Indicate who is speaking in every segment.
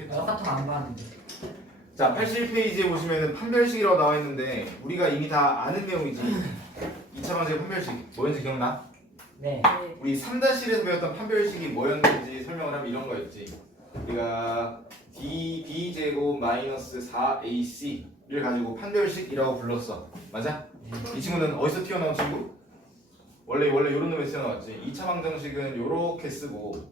Speaker 1: 나 카톡 안 봤는데.
Speaker 2: 자, 81페이지에 보시면은 판별식이라고 나와 있는데 우리가 이미 다 아는 내용이지. 2차 방정식 판별식 뭐였는지 기억나?
Speaker 1: 네.
Speaker 2: 우리 3-1에서 배웠던 판별식이 뭐였는지 설명을 하면 이런 거였지. 우리가 db제곱 마이너스 4ac를 가지고 판별식이라고 불렀어. 맞아? 이 친구는 어디서 튀어나온 친구? 원래 이런 놈에서 튀어나왔지. 2차 방정식은 요렇게 쓰고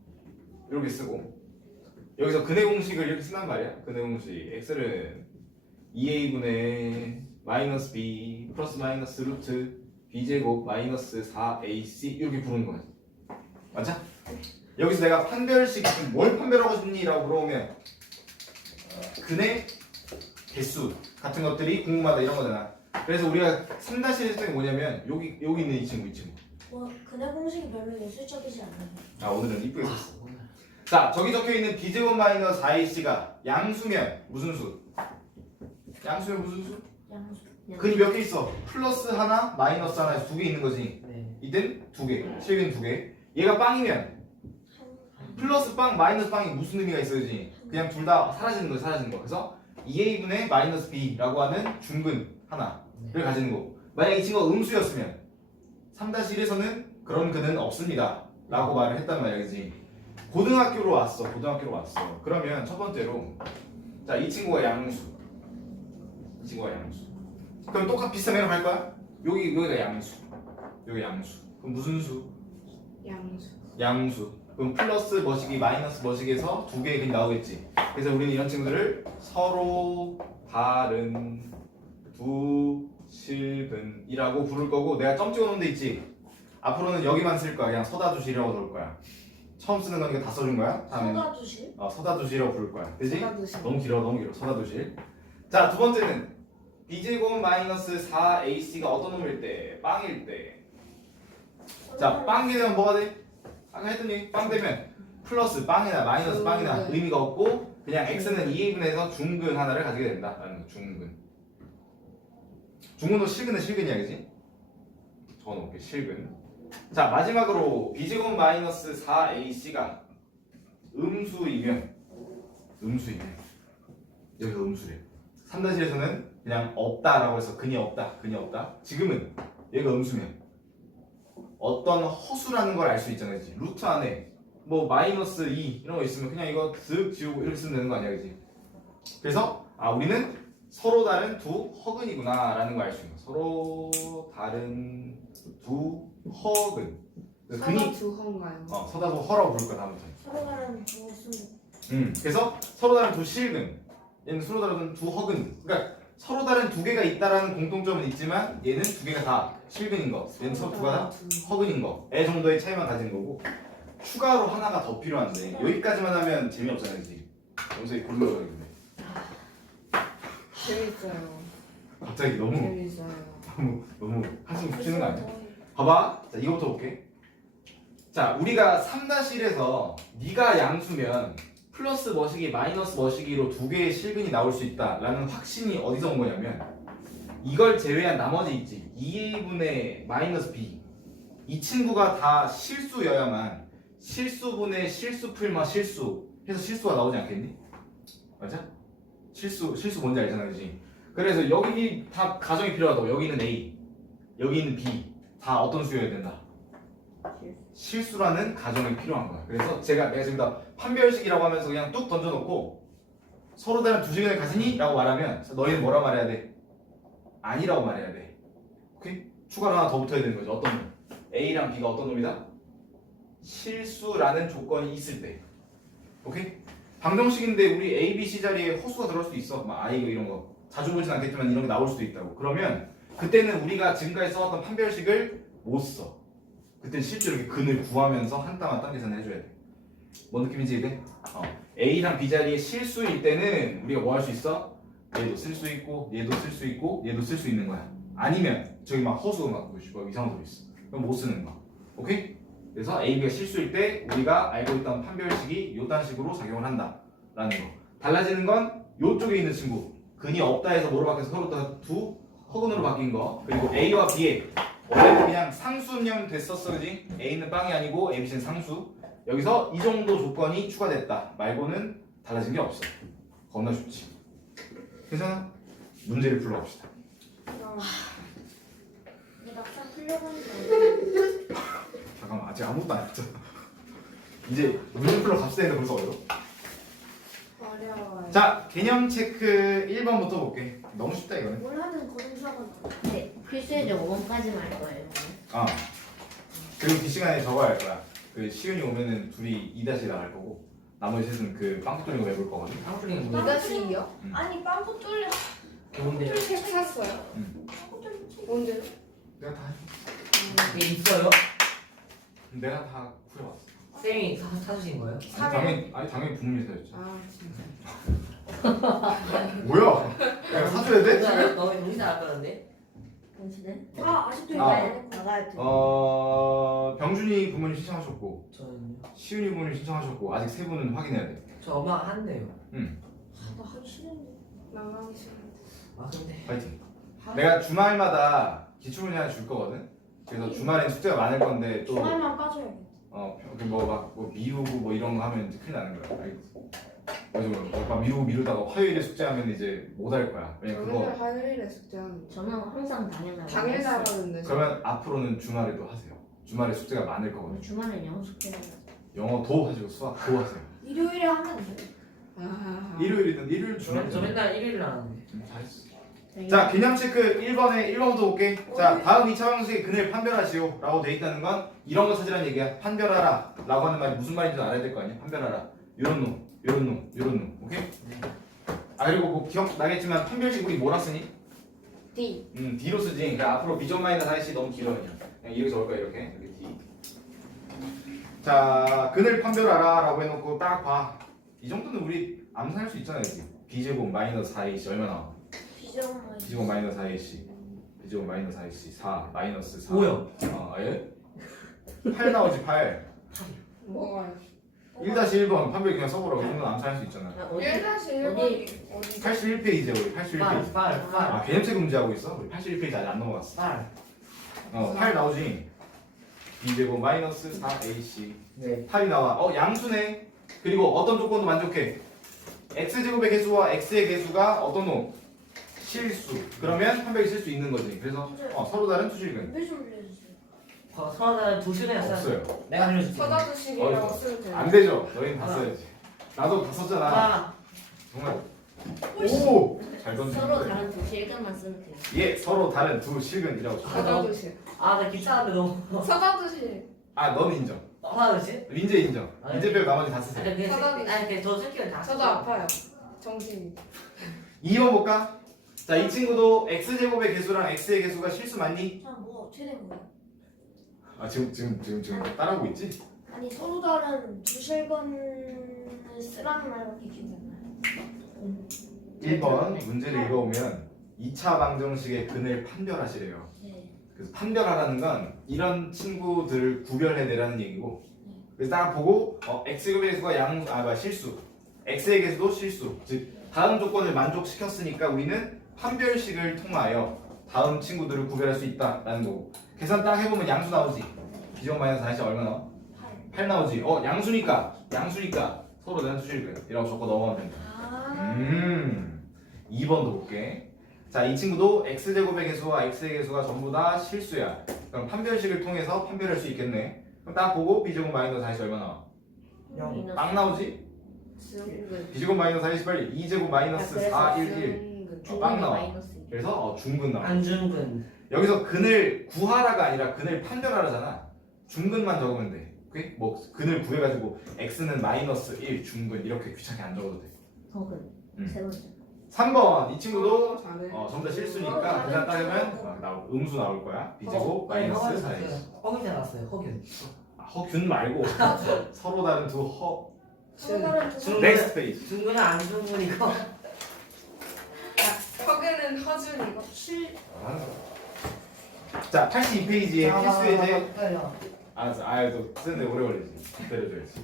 Speaker 2: 여기서 근의 공식을 이렇게 쓴단 말이야. 근의 공식 x는 2a분의 마이너스 b 플러스 마이너스 루트 b제곱 마이너스 4ac 이렇게 부르는 거야. 맞아? 여기서 내가 판별식 뭘 판별하고 싶니? 라고 물어보면 근의 개수 같은 것들이 궁금하다 이런 거잖아. 그래서 우리가 3-1 했던 게 뭐냐면 여기 있는 이 친구
Speaker 3: 근의 공식이 별로 예술적이지 않아요.
Speaker 2: 아 오늘은 이쁘게 썼어. 자 저기 적혀있는 b제곱 마이너스 4ac가 양수면 무슨 수? 양수면 무슨 수?
Speaker 3: 양수.
Speaker 2: 근이 몇 개 있어? 플러스 하나 마이너스 하나 두 개 있는 거지.
Speaker 1: 네.
Speaker 2: 이땐 두 개, 실근 두 개. 얘가 빵이면 플러스 빵, 마이너스 빵이 무슨 의미가 있어야지? 그냥 둘 다 사라지는 거야, 사라지는 거. 그래서 2a분의 마이너스 b라고 하는 중근 하나를 가지는 거고. 만약 이 친구가 음수였으면 3-1에서는 그런 근은 없습니다. 라고 말을 했단 말이야, 그지? 고등학교로 왔어. 그러면 첫 번째로 자, 이 친구가 양수. 그럼 똑같이 비슷한 매너 갈 거야? 여기가 양수. 여기 양수. 그럼 무슨 수? 양수. 그럼 플러스 머시기 마이너스 머시기에서 두 개의 근이 나오겠지. 그래서 우리는 이런 친구들을 서로 다른 두 실근이라고 부를 거고, 내가 점 찍어 놓은 데 있지. 앞으로는 여기만 쓸 거야. 그냥 서다두실이라고 부를 거야. 처음 쓰는 거니까 다 써준 거야. 다음에는
Speaker 3: 소다두실?
Speaker 2: 서다두실이라고 부를 거야. 그지?
Speaker 4: 서다두실.
Speaker 2: 너무 길어. 서다두실. 자, 두 번째는 b제곱 마이너스 4ac가 어떤 놈일 때? 빵일 때. 자, 빵이 되면 뭐가 돼? 아까 했더니 빵 되면 플러스 빵이나 마이너스 빵이나 의미가 없고 그냥 x는 2a분에서 중근 하나를 가지게 된다. 라는 거, 중근도 실근은 실근이야, 그지? 적어놓을게, 실근. 자, 마지막으로 b제곱 마이너스 4ac가 음수이면 여기가 음수래. 3-1에서는 그냥 없다라고 해서 근이 없다. 지금은 얘가 음수면 어떤 허수라는 걸 알 수 있잖아, 그지? 루트 안에 뭐 마이너스 2 이런 거 있으면 그냥 이거 쓱 지우고 이렇게 쓰면 되는 거 아니야, 그지? 그래서 우리는 서로 다른 두 허근이구나 라는 걸 알 수 있는 거야. 서로 다른 두 허근. 근이
Speaker 4: 두 허인가요?
Speaker 2: 서다도 허라고 부를 거야, 다음부터.
Speaker 3: 서로 다른 무슨
Speaker 2: 그래서 서로 다른 두 실근, 얘는 서로 다른 두 허근. 그러니까 서로 다른 두 개가 있다라는 공통점은 있지만 얘는 두 개가 다 실근인 거, 얘는 서로 두 개가 다 허근인 거. 애 정도의 차이만 가진 거고 추가로 하나가 더 필요한데 여기까지만 하면 재미없잖아, 그지? 여기서 골라버리겠네.
Speaker 4: 재밌어요.
Speaker 2: 갑자기 너무 한숨 쉬는 거 아니야? 봐봐. 자, 이거부터 볼게. 자, 우리가 3-1에서 네가 양수면 플러스 머시기 마이너스 머시기로 두 개의 실근이 나올 수 있다라는 확신이 어디서 온 거냐면 이걸 제외한 나머지 있지. 2a분의 마이너스 b 이 친구가 다 실수여야만 실수분의 실수 풀마 실수 해서 실수가 나오지 않겠니? 맞아? 실수 뭔지 알잖아, 그지? 그래서 여기 다 가정이 필요하다고. 여기는 a 여기는 b 다 어떤 수여야 된다? 실수라는 가정이 필요한 거야. 그래서 내가 지금 다 판별식이라고 하면서 그냥 뚝 던져놓고 서로 다른 두 실근을 가지니? 라고 말하면 너희는 뭐라고 말해야 돼? 아니라고 말해야 돼. 오케이? 추가로 하나 더 붙어야 되는 거죠. 어떤 놈? A랑 B가 어떤 놈이다? 실수라는 조건이 있을 때. 오케이? 방정식인데 우리 A, B, C 자리에 허수가 들어올 수도 있어. 막 아이고 이런 거. 자주 보진 않겠지만 이런 게 나올 수도 있다고. 그러면 그때는 우리가 지금까지 써왔던 판별식을 못 써. 그때 실제로 이렇게 근을 구하면서 한 땀 한 땀 계산을 해줘야 돼. 뭔 느낌인지 이해? A랑 B 자리에 실수일 때는 우리가 뭐 할 수 있어? 얘도 쓸 수 있고 얘도 쓸 수 있고 얘도 쓸 수 있는 거야. 아니면 저기 막 허수가 막 이상한 소리 있어. 그럼 못 쓰는 거야. 오케이? 그래서 A, B가 실수일 때 우리가 알고 있던 판별식이 요딴 식으로 작용을 한다 라는 거. 달라지는 건 요쪽에 있는 친구 근이 없다 해서 뭐로 바뀌어서 서로 다 두 허근으로 바뀐 거. 그리고 A와 B의 원래는 그냥 상수면 됐었어, 그지? A는 빵이 아니고 A, B, C는 상수. 여기서 이 정도 조건이 추가됐다 말고는 달라진 게 없어. 겁나 좋지. 괜찮아? 문제를 풀어봅시다.
Speaker 3: 이게 막상 풀려보니까
Speaker 2: 잠깐만 아직 아무것도 안 했잖아. 이제 문제 풀러 갑시다 했는데 벌써 어려워?
Speaker 1: 어려워요.
Speaker 2: 자 개념 체크 1번부터 볼게. 너무 쉽다 이거는.
Speaker 3: 뭘 하든 거듭수학은
Speaker 4: 네, 필수예제 5번까지만 할 거예요.
Speaker 2: 아 그리고 그 시간에 저거 할 거야. 그 시윤이 오면은 둘이 2다시 나갈 거고 나머지 셋은 그 빵꾸 뚫린 거 해볼 거거든.
Speaker 5: 한국적인 뭐야?
Speaker 1: 이다시요?
Speaker 3: 아니 빵꾸 뚫려
Speaker 5: 뭔데요?
Speaker 1: 책 샀어요?
Speaker 3: 빵꾸 뚫려
Speaker 1: 뭔데요?
Speaker 2: 내가 다
Speaker 5: 이게 있어요?
Speaker 2: 내가 다 구해왔어.
Speaker 5: 쌤이 사주신 거예요?
Speaker 2: 당연히 부모님이 사줬지.
Speaker 1: 아 진짜.
Speaker 2: 뭐야? 내가 사줘야 돼?
Speaker 5: 나 너무 정신 안 나는데?
Speaker 4: 당신은?
Speaker 3: 아 아직도
Speaker 2: 아.
Speaker 3: 이거
Speaker 4: 나가야 돼.
Speaker 2: 병준이 부모님 신청하셨고
Speaker 5: 저는요.
Speaker 2: 시윤이 부모님 신청하셨고 아직 세 분은 확인해야 돼.
Speaker 5: 저 엄마가 한대요.
Speaker 3: 나 하기 싫은데
Speaker 1: 나가기 싫은데.
Speaker 5: 아 근데
Speaker 2: 파이팅. 내가 주말마다 기출문제 하나 줄 거거든. 그래서 주말엔 숙제가 많을 건데 또
Speaker 3: 주말만 빠져야겠다.
Speaker 2: 뭐 미루고 뭐 이런 거 하면 이제 큰일 나는 거야. 알겠지? 그래서 막 미루다가 화요일에 숙제하면 이제 못 할 거야. 왜냐
Speaker 1: 저는
Speaker 2: 그거
Speaker 1: 화요일에 숙제하는.
Speaker 4: 저는 항상 당일 나가요.
Speaker 1: 당일 나가는데.
Speaker 2: 그러면 앞으로는 주말에도 하세요. 주말에 숙제가 많을 거거든.
Speaker 4: 주말엔 영어 숙제를 해요.
Speaker 2: 영어도 하시고 수학도 하세요.
Speaker 3: 일요일에 하면 안 돼.
Speaker 1: 아.
Speaker 2: 일요일이든 일요일 주말.
Speaker 5: 저 맨날 1일을 하는데.
Speaker 2: 잘했어.
Speaker 4: 네.
Speaker 2: 자 개념 체크 1번부터 볼게. 자 다음 2차 방식의 근을 판별하시오 라고 돼 있다는 건 이런 거 찾으라는 얘기야. 판별하라 라고 하는 말이 무슨 말인지 알아야 될 거 아니야. 판별하라. 요런 놈 요런 놈 요런 놈. 오케이? 아 그리고 뭐 기억나겠지만 판별식 우리 뭐라 쓰니?
Speaker 1: D.
Speaker 2: D로 쓰지. 그러니까 앞으로 비전 마이너스 하이씨 너무 길어 그냥 이렇게 적을 거야 이렇게 D. 자 근을 판별하라 라고 해놓고 딱 봐. 이 정도는 우리 암산할 수 있잖아 여기. B제곱 마이너스 4AC 얼마 나와?
Speaker 3: 비정말.
Speaker 2: B제곱 마이너스 4AC B제곱 마이너스 4AC 4 마이너스 4
Speaker 5: 뭐요?
Speaker 2: 예? 8 나오지 8
Speaker 1: 뭐가요?
Speaker 2: 1-1번 판별 그냥 써보라고 이런 건 암산할 수 있잖아.
Speaker 4: 아, 어디?
Speaker 1: 1-1번이 어디?
Speaker 2: 81페이지야 우리 81페이지.
Speaker 5: 빨.
Speaker 2: 아 개념책 문제하고 있어? 우리 81페이지 아직 안 넘어갔어. 8 나오지. B제곱 마이너스 4AC
Speaker 5: 네.
Speaker 2: 8이 나와. 양수네. 그리고 어떤 조건도 만족해. X제곱의 개수와 X의 개수가 어떤 놈? 실수. 그러면 판별이 쓸 수 있는 거지. 그래서 서로 다른 투실근.
Speaker 3: 몇좀 올려주세요.
Speaker 5: 서로는 2시간에
Speaker 2: 없어요.
Speaker 5: 내가 알려줄게.
Speaker 1: 서다주식이라고 쓰면 돼요.
Speaker 2: 안 되죠. 너희는 다 써야지. 나도 다 썼잖아.
Speaker 5: 아,
Speaker 2: 정말. 오! 잘 던지네.
Speaker 4: 서로 다른 두 실간만 쓰면 돼요.
Speaker 2: 예, 서로 다른 두 실근이라고 쳐.
Speaker 1: 서다주식.
Speaker 5: 나 귀찮은데 너무.
Speaker 1: 서다주식.
Speaker 2: 아, 넌 인정.
Speaker 5: 하나씩?
Speaker 2: 민재 인정.
Speaker 5: 아,
Speaker 2: 민재 빼고 나머지 다 쓰세요.
Speaker 5: 그냥 저 새끼는 다
Speaker 1: 저도
Speaker 5: 쓰죠.
Speaker 1: 아파요. 정신이.
Speaker 2: 2번 볼까? 자, 이 친구도 X제곱의 개수랑 X의 개수가 실수 맞니?
Speaker 3: 자뭐 어떻게 된 거야?
Speaker 2: 아, 지금 따라오고 있지?
Speaker 3: 아니 서로 다른 두 실건을 쓰라는 말밖에 기억이 안 나요.
Speaker 2: 1번 문제를 읽어보면 2차 방정식의 근을 판별하시래요.
Speaker 3: 네.
Speaker 2: 그래서 판별하라는 건 이런 친구들을 구별해내라는 얘기고, 그래서 딱 보고 X제곱의 개수가 실수, X의 개수도 실수, 즉 다음 조건을 만족시켰으니까 우리는 판별식을 통하여 다음 친구들을 구별할 수 있다라는 거고, 계산 딱 해보면 양수 나오지. B제곱 마이너스 4이 얼마 나와?
Speaker 3: 8.
Speaker 2: 8 나오지. 양수니까 서로 다른 수식을 이라고 적고 넘어가면 된다.
Speaker 3: 아.
Speaker 2: 2번도 볼게. 자, 이 친구도 X제곱의 개수와 X의 개수가 전부 다 실수야. 그럼 판별식을 통해서 판별할 수 있겠네. 그럼 딱 보고 B제곱 마이너스 4이 얼마 나와?
Speaker 4: 마이너스.
Speaker 2: 빵 나오지?
Speaker 1: 지옥근.
Speaker 2: B제곱 마이너스 48 2제곱 마이너스 4 1 1
Speaker 1: 지옥근.
Speaker 2: 빵 나와.
Speaker 4: 마이너스.
Speaker 2: 그래서 중근 나와.
Speaker 5: 안중근.
Speaker 2: 여기서 근을 구하라가 아니라 근을 판별하라잖아. 중근만 적으면 돼. 오케이? 뭐 근을 구해가지고 x는 마이너스 1 중근 이렇게 귀찮게 안 적어도 돼.
Speaker 4: 성근.
Speaker 2: 음.
Speaker 4: 세 번째.
Speaker 2: 3번 이 친구도
Speaker 1: 잘해.
Speaker 2: 전부 다 실수니까 계산 따르면 음수 나올 거야. b제곱 마이너스 4x.
Speaker 5: 허균이 나왔어요. 허균.
Speaker 2: 허균 말고 서로 다른 두
Speaker 3: 서로 다른 두
Speaker 5: 중-
Speaker 2: 넥스트 페이지.
Speaker 5: 중근은 안중근이고.
Speaker 1: 허그는 허준이고.
Speaker 2: 자 82페이지에 필수 예제.
Speaker 5: 헷갈려.
Speaker 2: 알았어. 또 쓰는데 오래 걸리지. 기다려줘야지.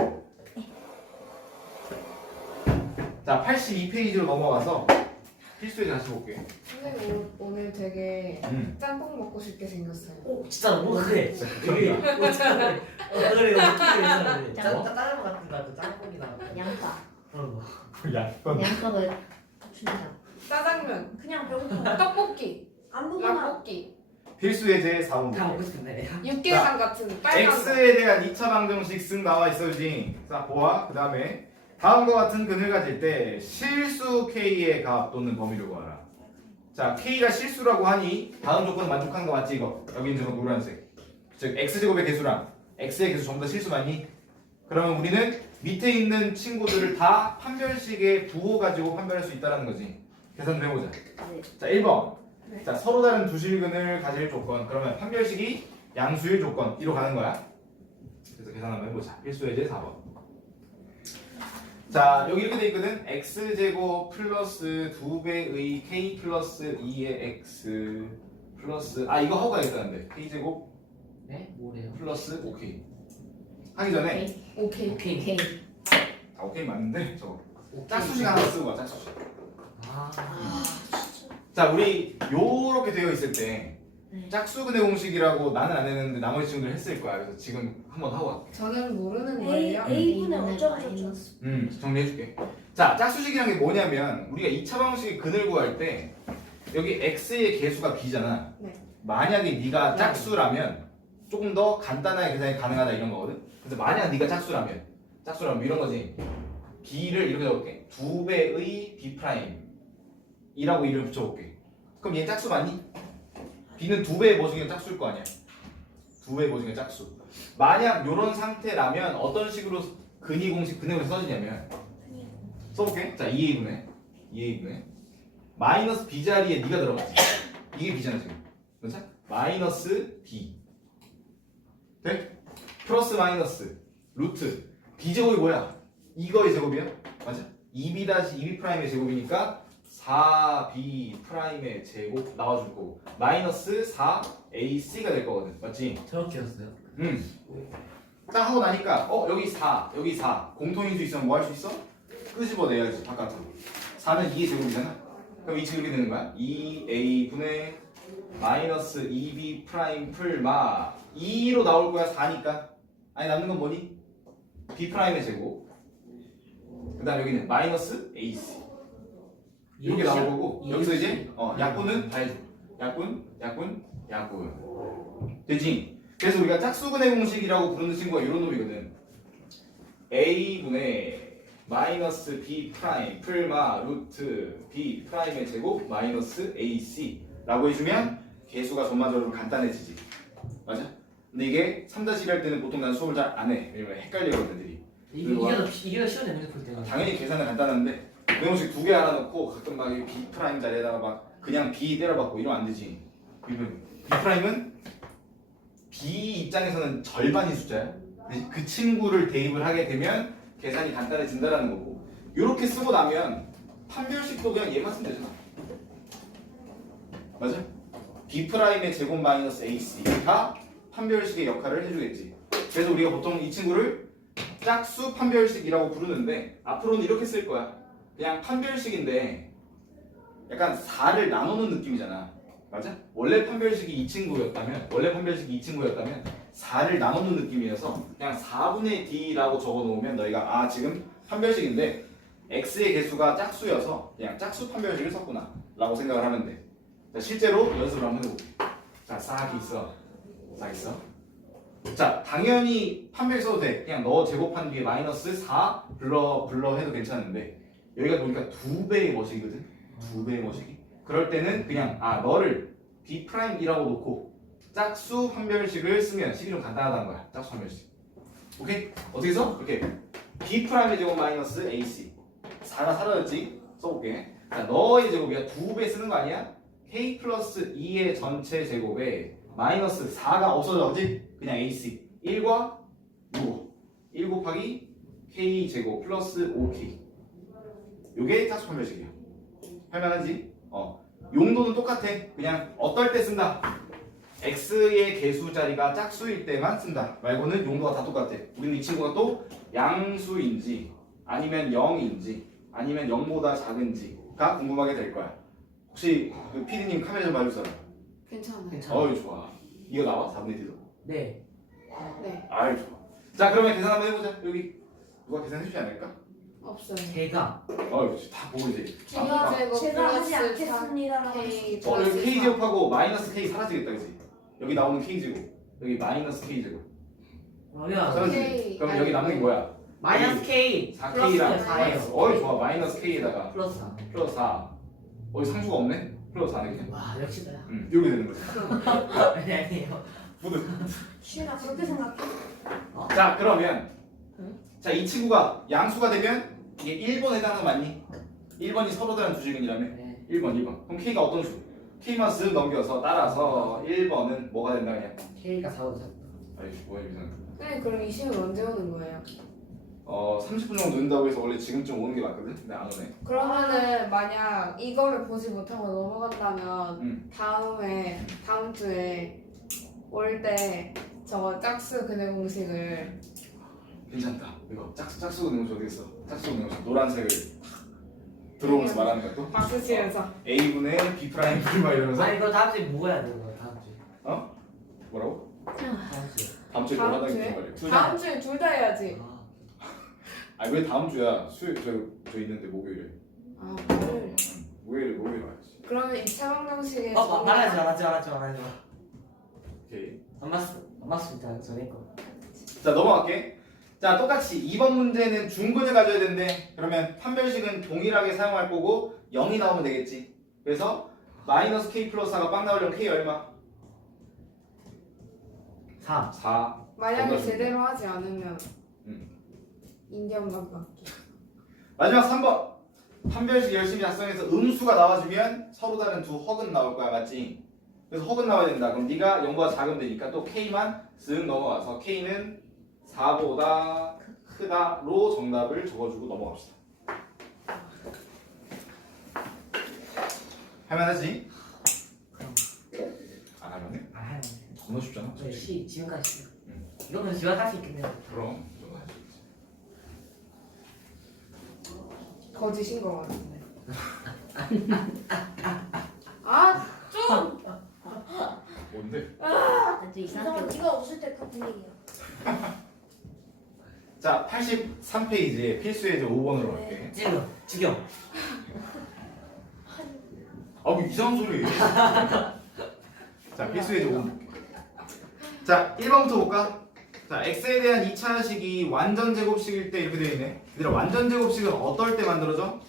Speaker 2: 자 82페이지로 넘어가서 필수 예제 다시 볼게.
Speaker 1: 선생님 오늘 되게 짬뽕 먹고 싶게 생겼어요.
Speaker 5: 진짜 뭐 그래.
Speaker 2: 진짜
Speaker 5: 그게
Speaker 2: 극혐이다.
Speaker 5: 그래 이거 웃기게 있었는데.
Speaker 4: 짬뽕.
Speaker 5: 다른 거 같은 거 짬뽕이나.
Speaker 4: 양파.
Speaker 5: 그런 거.
Speaker 2: 약간
Speaker 4: 양껏을 준다.
Speaker 1: 짜장면,
Speaker 3: 그냥 배고파.
Speaker 1: 떡볶이,
Speaker 3: 아무거나.
Speaker 1: 라볶이,
Speaker 2: 필수 예제 4번
Speaker 5: 다 먹고
Speaker 2: 볼게.
Speaker 5: 싶은데.
Speaker 1: 육개장 같은 빨간 거.
Speaker 2: x에 대한 2차 방정식 쓱 나와 있어지. 자 보아. 그 다음에 다음과 같은 근을 가질 때 실수 k의 값 또는 범위를 구하라. 자 k가 실수라고 하니 다음 조건 만족하는 거 맞지 이거? 여기 있는 거 노란색. 즉 x제곱의 개수랑 x의 개수 전부 다 실수 맞니? 그러면 우리는 밑에 있는 친구들을 다 판별식의 부호 가지고 판별할 수 있다는 거지. 계산을 해보자.
Speaker 4: 네.
Speaker 2: 자 1번.
Speaker 1: 네.
Speaker 2: 자 서로 다른 두 실근을 가질 조건. 그러면 판별식이 양수일 조건. 이로 가는 거야. 그래서 계산 한번 해보자. 필수 예제 4번. 자 여기 이렇게 돼 있거든. x제곱 플러스 2배의 k 플러스 2의 x 플러스 이거 하고 가야겠다는데 k제곱
Speaker 5: 네? 뭐래요?
Speaker 2: 플러스 5k 하기 전에
Speaker 1: 오케이.
Speaker 5: 오케이.
Speaker 2: 오케이 맞는데 저거
Speaker 5: 오케이.
Speaker 2: 짝수식 하나 쓰고 가 짝수식.
Speaker 5: 아.
Speaker 2: 자 우리 요렇게 되어 있을 때
Speaker 4: 네.
Speaker 2: 짝수근의 공식이라고 나는 안 했는데 나머지 친구들 했을 거야. 그래서 지금 한번 하고 갈게.
Speaker 1: 저는 모르는
Speaker 3: A
Speaker 1: 거예요.
Speaker 3: A분의
Speaker 4: A분의
Speaker 3: 어쩌고저쩌고.
Speaker 4: 마이너스.
Speaker 2: 정리해줄게. 자 짝수식이라는 게 뭐냐면 우리가 2차 방정식의 근을 구할 때 여기 x의 개수가 b잖아.
Speaker 1: 네.
Speaker 2: 만약에 네가 짝수라면 조금 더 간단하게 계산이 가능하다 이런 거거든. 그래서 만약 네가 짝수라면 이런 거지. b를 이렇게 적을게. 2배의 b 프라임이라고 이름 붙여볼게. 그럼 얘 짝수 맞니? b는 2배의 뭐 중에 짝수일 거 아니야. 2배의 뭐 중에 짝수. 만약 이런 상태라면 어떤 식으로 근의 공식 써지냐면 써볼게. 자 2a분의 마이너스 b 자리에 네가 들어가지. 이게 b잖아 지금. 그렇죠? 마이너스 b 돼? 플러스 마이너스 루트 b제곱이 뭐야? 이거의 제곱이야? 맞아? 2b-2b'의 제곱이니까 4b'의 제곱 나와줄 거고 마이너스 4ac가 될 거거든. 맞지?
Speaker 5: 저렇게였어요.
Speaker 2: 딱 하고 나니까 여기 4 공통인수 있으면 뭐 할 수 있어? 끄집어내야지 바깥으로. 4는 2의 제곱이잖아. 그럼 이 식이 이렇게 되는 거야. 2a분의 마이너스 2b 풀마 2로 나올 거야. 4니까. 아니 남는 건 뭐니? b'의 제곱. 그 다음 여기는 마이너스 ac 이렇게 나올 거고 여기서 이제 약분은 다 해줘. 약분 되지? 그래서 우리가 짝수근의 공식이라고 부르는 친구가 이런 놈이거든. a분의 마이너스 b 프라임 풀마 루트 b 프라임의 제곱 마이너스 ac 라고 해주면 개수가 전반적으로 간단해지지. 맞아? 근데 이게 3-1 할 때는 보통 난 수업을 잘 안 해. 왜냐면 헷갈리거든 애들이.
Speaker 5: 이게 시원했는데 볼 때가.
Speaker 2: 당연히 계산은 간단한데 그 공식 2개 알아놓고 가끔 막 b 프라임 자리에다가 막 그냥 b 때려박고 이러면 안 되지. b 프라임은 b 입장에서는 절반의 숫자야. 근데 그 친구를 대입을 하게 되면 계산이 간단해진다라는 거고. 이렇게 쓰고 나면 판별식도 그냥 얘만 쓰면 되잖아. 맞아? b'의 제곱 마이너스 ac가 판별식의 역할을 해주겠지. 그래서 우리가 보통 이 친구를 짝수 판별식이라고 부르는데 앞으로는 이렇게 쓸 거야. 그냥 판별식인데 약간 4를 나누는 느낌이잖아. 맞아? 원래 판별식이 이 친구였다면 4를 나누는 느낌이어서 그냥 4분의 d라고 적어 놓으면 너희가 지금 판별식인데 x의 개수가 짝수여서 그냥 짝수 판별식을 썼구나 라고 생각을 하면 돼. 자, 실제로 연습을 한번 해볼게. 자, 싹 있어. 자, 당연히 판별식 써도 돼. 그냥 너 제곱한 뒤에 마이너스 4 불러 해도 괜찮은데 여기가 보니까 2배의 머식이거든. 2배의 머식이. 그럴 때는 그냥 너를 b'이라고 놓고 짝수 판별식을 쓰면 식이 좀 간단하다는 거야. 짝수 판별식. 오케이? 어떻게 써? 이렇게 b'의 제곱 마이너스 ac 4가 사라졌지? 써볼게. 자, 너의 제곱이야. 2배 쓰는 거 아니야? k 플러스 2의 전체 제곱에 마이너스 4가 없어져. 그지? 그냥 ac 1과 1 곱하기 k 제곱 플러스 5k 요게 짝수 판별식이야. 할만하지? 용도는 똑같아. 그냥 어떨 때 쓴다. x의 개수 자리가 짝수일 때만 쓴다. 말고는 용도가 다 똑같아. 우리는 이 친구가 또 양수인지 아니면 0인지 아니면 0보다 작은지가 궁금하게 될 거야. 혹시 그 PD님 카메라 좀 봐줄 사람?
Speaker 1: 괜찮아요.
Speaker 5: 괜찮아.
Speaker 2: 좋아. 이거 나와? 4분의 D도?
Speaker 5: 네.
Speaker 1: 네.
Speaker 2: 좋아. 자 그러면 계산 한번 해보자. 여기 누가 계산해주지 않을까?
Speaker 1: 없어요.
Speaker 5: K가
Speaker 2: 다 보고 이제
Speaker 1: K가 제곱
Speaker 3: 제가 하지
Speaker 1: 플러스
Speaker 3: 않겠습니다라고
Speaker 1: 4K
Speaker 2: 여기
Speaker 1: 플러스
Speaker 2: K
Speaker 1: 4.
Speaker 2: 제곱하고 마이너스 K 사라지겠다 그지? 여기 나오는 K 제곱 여기 마이너스 K 제곱
Speaker 5: 그러면
Speaker 2: 사라지지?
Speaker 1: K.
Speaker 2: 그럼 여기 남는 게 뭐야?
Speaker 5: 마이너스 K
Speaker 2: 4K랑
Speaker 5: 플러스 4예요.
Speaker 2: 좋아 마이너스 K에다가
Speaker 5: 플러스 4.
Speaker 2: 플러스 4 상수가 없네? 플러스 4네 그냥
Speaker 5: 와 역시 나야.
Speaker 2: 이렇게 되는 거지
Speaker 5: 아니에요.
Speaker 3: 쉬나 그렇게 생각해?
Speaker 2: 자 그러면
Speaker 5: 응?
Speaker 2: 자 이 친구가 양수가 되면 이게 1번에 해당하는 거 맞니? 1번이 서로 다른 두 줄근이라며?
Speaker 5: 네.
Speaker 2: 1번 그럼 K가 어떤 수? K만 쓱 넘겨서 따라서 1번은 뭐가 된다 그냥?
Speaker 5: K가 4로 잡다.
Speaker 2: 아이씨 뭐야 이상한
Speaker 1: 네, 그럼 이 시험 언제 오는 거예요?
Speaker 2: 30분 정도 늦는다고 해서 원래 지금쯤 오는 게 맞거든? 근데 안 오네
Speaker 1: 그러면은 만약 이거를 보지 못하고 넘어간다면 다음 주에 올 때 저 짝수 근해 공식을
Speaker 2: 괜찮다 이거 짝수 그는 거 어디 있어? 짝수 그는 거 노란색을 들어오면서 말하는 거야 또?
Speaker 1: 박수 치면서
Speaker 2: A분의 B 프라임 V 막 이러면서
Speaker 5: 아 이거 다음 주에 뭐 해야 되는 거야 다음 주에?
Speaker 2: 뭐라고?
Speaker 5: 다음 주에.
Speaker 2: 다음 주에 뭐
Speaker 1: 다음
Speaker 2: 하다는
Speaker 1: 주에?
Speaker 2: 무슨 말이야?
Speaker 5: 둘
Speaker 1: 다음
Speaker 5: 다.
Speaker 1: 주에 둘 다 해야지.
Speaker 2: 아 왜 다음 주야? 수요일 저 있는데 목요일에
Speaker 1: 아, 오늘.
Speaker 2: 목요일에 와야지
Speaker 1: 그러면 2차 방정식에
Speaker 5: 말하지 마.
Speaker 2: 오케이
Speaker 5: 안 맞습니다. 전에 거.
Speaker 2: 자 넘어갈게 자 똑같이 2번 문제는 중근을 가져야 되는데 그러면 판별식은 동일하게 사용할 거고 0이 나오면 되겠지 그래서 마이너스 K 플러스 4가 빵 나오려면 K 얼마?
Speaker 5: 4.
Speaker 2: 4
Speaker 1: 만약에
Speaker 2: 정답입니다.
Speaker 1: 제대로 하지 않으면
Speaker 2: 음.
Speaker 1: 인디언만 받기.
Speaker 2: 마지막 3번 판별식 열심히 작성해서 음수가 나와주면 서로 다른 두 허근 나올 거야 맞지? 그래서 허근 나와야 된다 그럼 네가 0보다 작으면 되니까 또 K만 쓱 넘어가서 K는 4보다 크다로 정답을 적어주고 넘어갑시다 할만하지?
Speaker 5: 그럼
Speaker 2: 안 할만해?
Speaker 5: 안 하면 돼.
Speaker 2: 너무 쉽잖아
Speaker 5: 네, 지금까지. 이거는 지금 할수 있겠네요.
Speaker 2: 그럼 이거 할수 있지
Speaker 1: 거짓인 거 같은데. 아, 좀.
Speaker 2: 뭔데?
Speaker 4: 나도
Speaker 3: 이상한
Speaker 4: 이상하게
Speaker 3: 네가 없을 때 그 분위기야.
Speaker 2: 자 83페이지에 필수 예제 5번으로 갈게
Speaker 5: 찔러. 죽여.
Speaker 2: 아, 뭐 이상한 소리. 자, 필수 예제 5번 볼게. 자, 1번부터 볼까? 자, x에 대한 2차식이 완전 제곱식일 때 이렇게 되어 있네. 얘들아, 완전 제곱식은 어떨 때 만들어져?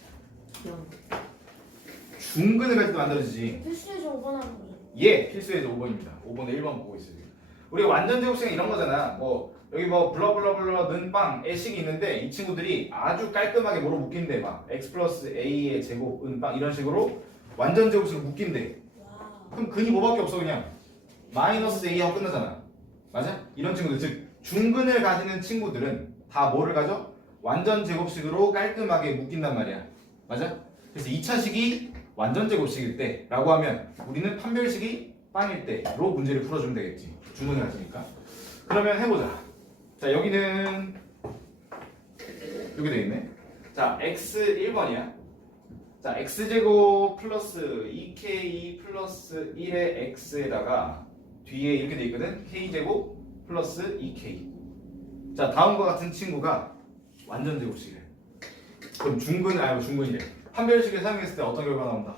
Speaker 2: 중근을 갈 때 만들어지지.
Speaker 3: 필수에서 5번 하는 거죠.
Speaker 2: 예, 필수 예제 5번입니다. 5번에 1번 보고 있어요. 지금. 우리 완전 제곱식은 이런 거잖아. 뭐 여기 뭐 블러블러블러 는 애식이 있는데 이 친구들이 아주 깔끔하게 뭐로 묶인대. 막 x 플러스 a의 제곱 은빵 이런 식으로 완전 제곱식을 묶인대.
Speaker 3: 와.
Speaker 2: 그럼 근이 뭐밖에 없어 그냥 마이너스 a하고 끝나잖아 맞아? 이런 친구들 즉 중근을 가지는 친구들은 다 뭐를 가져? 완전 제곱식으로 깔끔하게 묶인단 말이야 맞아? 그래서 2차식이 완전 제곱식일 때 라고 하면 우리는 판별식이 빵일 때로 문제를 풀어주면 되겠지 중근을 가지니까 그러면 해보자 자 여기는 여기 되어있네 자 x 1번이야 자 x제곱 플러스 2k 플러스 1의 x에다가 뒤에 이렇게 돼 있거든 k제곱 플러스 2k 자 다음과 같은 친구가 완전 제곱식이래 그럼 중근이래 판별식을 사용했을 때 어떤 결과가 나온다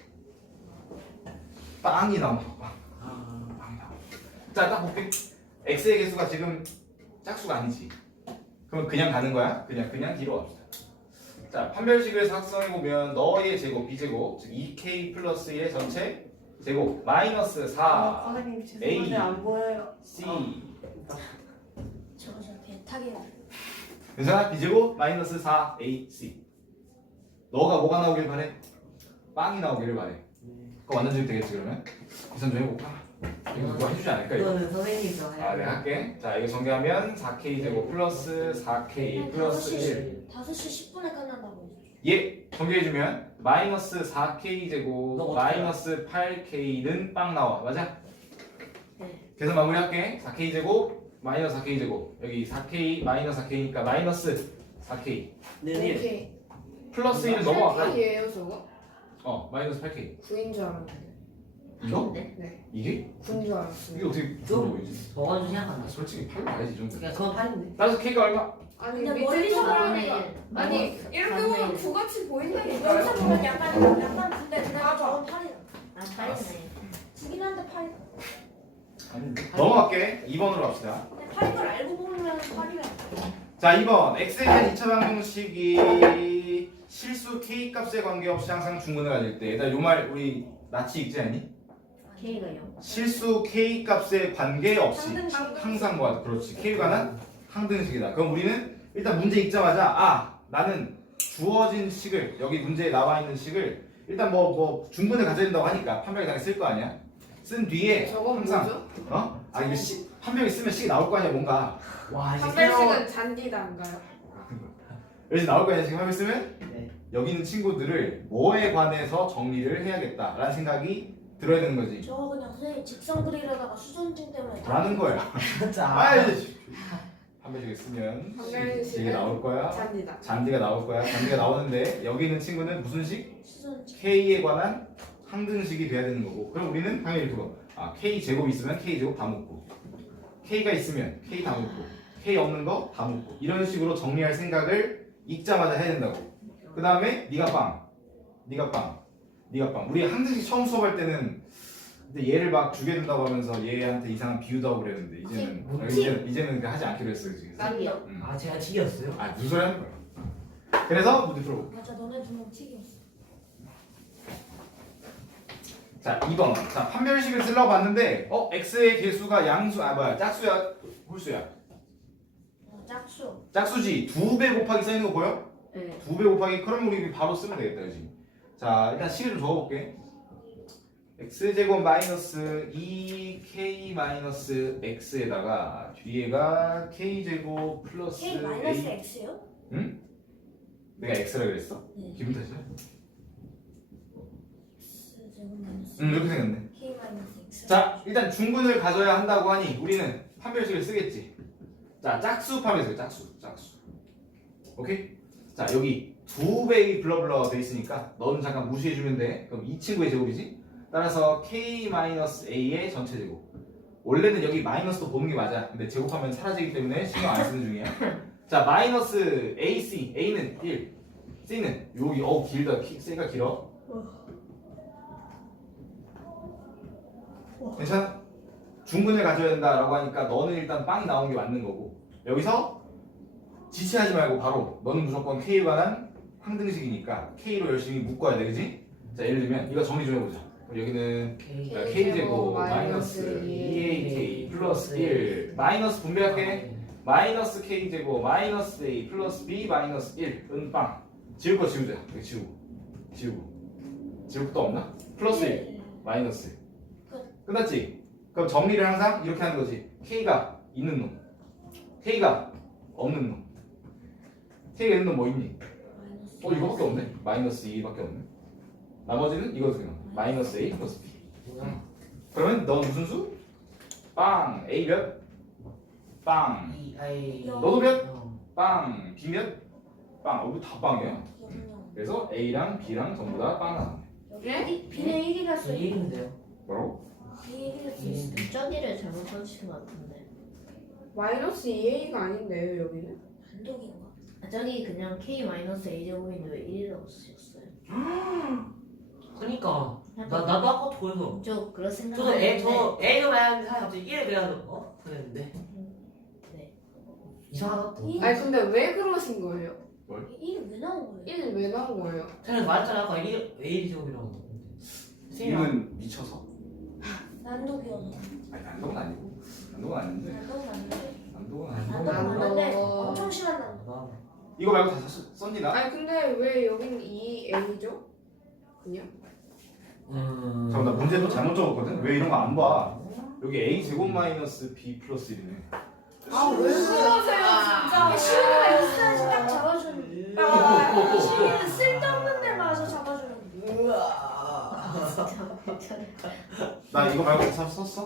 Speaker 2: 빵이 나온다 빵이 나온다 자딱 볼게 x의 개수가 지금 짝수가 아니지 그럼 그냥 가는 거야 그냥 뒤로 갑시다 자, 판별식을 작성해보면 너의 제곱, b제곱, 즉 2k 플러스 1의 전체 제곱 마이너스 4
Speaker 1: 선생님
Speaker 2: A.
Speaker 1: 죄송한데 안 보여요.
Speaker 2: c
Speaker 3: 저거 배타게.
Speaker 2: 괜찮아? b제곱 마이너스 4ac 너가 뭐가 나오길 바래? 빵이 나오기를 바래 그거 완전 제곱 되겠지 그러면? 계산 좀 해볼까? 이거 누가 해주지 않을까 이거?
Speaker 5: 이거는 선생님이 저 해야
Speaker 2: 내가 할게 자 이거 정리하면 4k 제곱 플러스 4k 플러스 1
Speaker 3: 5시 10분에 끝난다고.
Speaker 2: 예, 정리해주면 마이너스 4k 제곱
Speaker 5: 너 어떡해?
Speaker 2: 마이너스 8k는 빵 나와 맞아?
Speaker 4: 네.
Speaker 2: 계산 마무리할게 4k 제곱 마이너스 4k 제곱 여기 4k 마이너스 4k니까 마이너스 4k
Speaker 5: 는 1.
Speaker 1: 오케이.
Speaker 2: 플러스 1은 넘어갈까?
Speaker 1: 8K예요 저거?
Speaker 2: 마이너스 8k
Speaker 1: 9인 줄 알았는데.
Speaker 2: 이거?
Speaker 1: 네.
Speaker 2: 이게?
Speaker 1: 9인 줄
Speaker 2: 이게
Speaker 1: 알았어요.
Speaker 2: 어떻게
Speaker 5: 좀.
Speaker 2: 보이지?
Speaker 5: 저건 좀 생각한다.
Speaker 2: 솔직히 8로 가야지 이 정도
Speaker 5: 그냥 그건 8인데.
Speaker 2: 따라서 k가 얼마?
Speaker 1: 아니
Speaker 3: 근데
Speaker 1: 밑에
Speaker 3: 멀리서
Speaker 1: 좀
Speaker 3: 보면
Speaker 1: 보니까 아니 이렇게 보면 구같이 보인다니까요.
Speaker 3: 여기서 보면 약간 근데 그냥 저건 팔이다.
Speaker 4: 아 다행이네.
Speaker 3: 주긴 한데 팔.
Speaker 2: 넘어갈게. 2번으로 갑시다.
Speaker 3: 근데 팔인 걸 알고 보면 팔이야.
Speaker 2: 자 2번 x에 대한 2차 방정식이 실수 k 값에 관계없이 항상 중근을 가질 때 얘들아 요 말 우리 나치 읽지 않니?
Speaker 4: K가요.
Speaker 2: 실수 k 값에 관계없이
Speaker 3: 항등식.
Speaker 2: 항상 뭐 그렇지 k에 관한 항등식이다. 그럼 우리는 일단 문제 읽자마자 아 나는 주어진 식을 여기 문제에 나와 있는 식을 일단 뭐 중근을 가져야 된다고 하니까 판별이 당연히 쓸 거 아니야? 쓴 뒤에
Speaker 1: 저건
Speaker 2: 항상
Speaker 1: 뭐죠?
Speaker 2: 어? 아 이거 판별이 쓰면 식이 나올 거 아니야 뭔가
Speaker 5: 와 이제
Speaker 1: 판별식은 잔디단가요?
Speaker 2: 여기서 나올 거 아니야 지금 판별 쓰면?
Speaker 5: 네.
Speaker 2: 여기 있는 친구들을 뭐에 관해서 정리를 해야겠다라는 생각이 들어야 되는 거지.
Speaker 3: 저거 그냥 선생님 직선 그리려다가 수전증 때문에
Speaker 2: 라는 거야.
Speaker 5: 진짜.
Speaker 2: 아이 판별식에 쓰면
Speaker 1: 판별식은
Speaker 2: 식이 나올 거야.
Speaker 1: 잔디다.
Speaker 2: 잔디가 나올 거야. 잔디가 나오는데 여기 있는 친구는 무슨 식?
Speaker 3: 수전증.
Speaker 2: K에 관한 항등식이 돼야 되는 거고. 그럼 우리는 당연히 그거. 아 K 제곱 있으면 K 제곱 다 묶고, K가 있으면 K 다 묶고, K 없는 거 다 묶고 이런 식으로 정리할 생각을 읽자마자 해야 된다고. 그 다음에 네가 빵. 우리 항등식 처음 수업할 때는 근데 얘를 막 주게 된다고 하면서 얘한테 이상한 비유도 하고 그랬는데 이제는 하지 않기로 했어요 지금.
Speaker 4: 난요.
Speaker 5: 아 제가 튀겼어요?
Speaker 2: 아 무슨 소리 하는 거야? 그래서 문제 풀어볼게.
Speaker 3: 맞아 너네 두 명 튀겼어.
Speaker 2: 자 2번. 자 판별식을 쓰려고 봤는데 x의 개수가 짝수야 홀수야?
Speaker 3: 짝수.
Speaker 2: 짝수지. 2배 곱하기 써있는 거 보여?
Speaker 4: 네.
Speaker 2: 2배 곱하기 그럼 우리 바로 쓰면 되겠다 그지? 자 일단 식을 좀 적어볼게. x제곱 마이너스 2k 마이너스 x에다가 뒤에가 k제곱 플러스
Speaker 3: K 마이너스
Speaker 2: a.
Speaker 3: X요?
Speaker 2: 응? 내가 x라 그랬어?
Speaker 3: 네.
Speaker 2: 기분 탓이야?
Speaker 3: X 제곱 마이너스.
Speaker 2: 응 이렇게 생겼네.
Speaker 3: K 마이너스 X.
Speaker 2: 자 일단 중근을 가져야 한다고 하니 우리는 판별식을 쓰겠지. 자 짝수 판별식 짝수. 오케이? 자 여기 2배의 블러블러가 돼 있으니까 너는 잠깐 무시해주면 돼. 그럼 이 친구의 제곱이지? 따라서 k-a의 전체 제곱. 원래는 여기 마이너스도 보는 게 맞아. 근데 제곱하면 사라지기 때문에 신경 안 쓰는 중이야. 자 마이너스 ac, a는 1, c는 여기 길다. c가 길어. 괜찮아? 중근을 가져야 된다라고 하니까 너는 일단 빵이 나온 게 맞는 거고 여기서 지체하지 말고 바로 너는 무조건 k에 관한 항등식이니까 k로 열심히 묶어야 돼, 그지? 자 예를 들면 이거 정리 좀 해보자. 여기는
Speaker 5: K.
Speaker 2: k제곱 마이너스 2ak 플러스 1 마이너스 분배할게. 마이너스 k제곱 마이너스 a 플러스 b 마이너스 1 은빵. 지울 거 지우자. 여기 지우고 지울 것도 없나? 플러스 1 마이너스 끝났지? 그럼 정리를 항상 이렇게 하는 거지. k가 있는 놈 k가 없는 놈. k가 있는 놈 뭐 있니?
Speaker 3: 마이너스.
Speaker 2: 이거밖에 없네. 마이너스 2밖에 없네. 나머지는 이거 그냥 마이너스 a 플러스 b. 그러면 넌 무슨 수? 빵. a 몇? 빵.
Speaker 5: 이 아이.
Speaker 2: 너도 몇?
Speaker 5: 어.
Speaker 2: 빵. b 몇? 빵. 여기 다 빵이야.
Speaker 3: 영영.
Speaker 2: 그래서 a랑 b랑 전부 다 빵 나왔네.
Speaker 3: 여기 B는 1이라
Speaker 5: 저
Speaker 3: 써.
Speaker 5: 1인데요.
Speaker 2: 뭐라고?
Speaker 3: B 1이라 써 있어.
Speaker 4: 저기를 잘못 써주신 것 같은데.
Speaker 1: 마이너스 2a가 아닌데요 여기는?
Speaker 3: 단독인가?
Speaker 4: 아, 저기 그냥 K 마이너스 A 제곱인데 왜 1이라고 쓰셨어요?
Speaker 5: 그니까 나도 아까 보여서
Speaker 4: 저 그런 생각.
Speaker 5: 저도 A도 말하는데 갑자기 1을 그래가지고 그랬는데
Speaker 4: 네.
Speaker 5: 이상하다.
Speaker 1: 아니 근데 왜 그러신 거예요?
Speaker 3: 1이 왜 나온 거예요?
Speaker 1: 1이 왜 나온 거예요?
Speaker 5: 저는 말했잖아 아까 A 제곱이라고.
Speaker 2: 이는 미쳐서.
Speaker 3: 난독이어서.
Speaker 2: 아니 난동은 아니고. 난동은 아닌데.
Speaker 3: 난독은 아닌데.
Speaker 2: 난동은 아니고.
Speaker 3: 난독은 맞는데
Speaker 1: 난독.
Speaker 3: 엄청 심한 난독.
Speaker 2: 이거 말고 다 썼니 나?
Speaker 1: 아니 근데 왜 여기는 2a죠? 그냥?
Speaker 2: 잠깐 나 문제 또 잘못 적었거든? 왜 이런 거 안 봐? 여기 a 제곱 마이너스 b 플러스 1이네.
Speaker 1: 아 왜 그러세요 진짜?
Speaker 3: 시민이가 있어야지 딱 잡아주는. 시민은 쓸데없는 데 가서 잡아주는.
Speaker 4: 진짜 괜찮아.
Speaker 2: 나 이거 말고 다 썼어?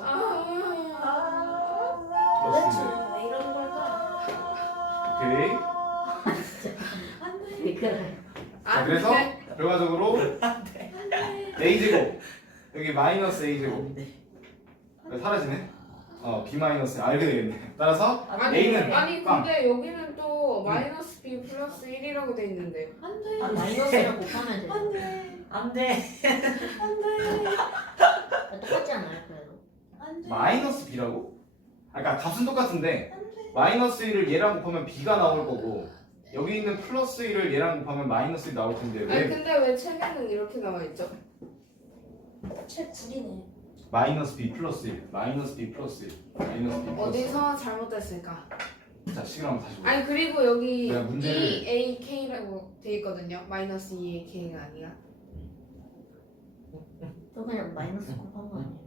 Speaker 3: 도대체 왜 이러는 걸까?
Speaker 2: 오케이.
Speaker 3: 안 돼.
Speaker 4: 왜 그래?
Speaker 2: 자 그래서 결과적으로 a 제곱 여기 마이너스 a 제곱 사라지네. B 마이너스 알게 되겠네. 따라서
Speaker 1: 아니
Speaker 2: A는
Speaker 1: 아니
Speaker 2: 빵.
Speaker 1: 근데 여기는 또 마이너스 B 플러스 1이라고 돼 있는데.
Speaker 3: 안돼
Speaker 5: 안 돼.
Speaker 4: 마이너스랑 곱하면 돼.
Speaker 3: 안돼
Speaker 5: 안돼.
Speaker 3: 안돼
Speaker 4: 똑같지 않아요 그래도?
Speaker 3: 안돼
Speaker 2: 마이너스 B라고? 아, 그러니까 값은 똑같은데
Speaker 3: 안돼
Speaker 2: 마이너스 1을 얘랑 곱하면 B가 나올 거고 여기 있는 플러스 1을 얘랑 곱하면 마이너스 1이 나올 텐데
Speaker 1: 아니
Speaker 2: 왜
Speaker 1: 근데 왜 책에는 이렇게 나와 있죠?
Speaker 3: 책 구리네
Speaker 2: 마이너스 B 플러스 1 마이너스 B 플러스 1 마이너스 B 플러스 1
Speaker 1: 어디서 잘못됐을까?
Speaker 2: 자 식을 한번 다시 보자.
Speaker 1: 아니 그리고 여기
Speaker 2: 내가 문제를-
Speaker 1: EAK라고 돼 있거든요. 마이너스 EAK가 아니라.
Speaker 4: 또 그냥 마이너스 곱한 거 아니에요?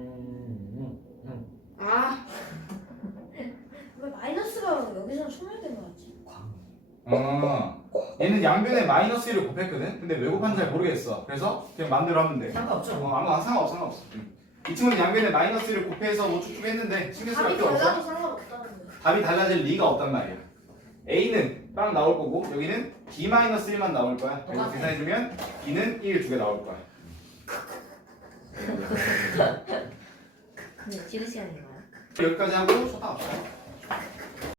Speaker 1: 아
Speaker 3: 왜 마이너스가 여기서 소멸된 거지?
Speaker 2: 얘는 양변에 마이너스 1을 곱했거든? 근데 왜 곱하는지 잘 모르겠어. 그래서 그냥 마음대로 하면 돼.
Speaker 5: 상관없죠.
Speaker 2: 아무 상관없어. 이 친구는 양변에 마이너스 1을 곱해서 뭐 쭉쭉했는데 신경 쓸
Speaker 3: 답이
Speaker 2: 필요 없어.
Speaker 3: 달라도 상관없다는데
Speaker 2: 답이 달라질 리가 없단 말이야. A는 빵 나올 거고 여기는 B 마이너스 1만 나올 거야. 그래서
Speaker 5: 똑같네.
Speaker 2: 계산해주면 B는 1 두 개 나올 거야.
Speaker 4: 근데 지금 시간인가요?
Speaker 2: 여기까지 하고 쉬었다 갑시다.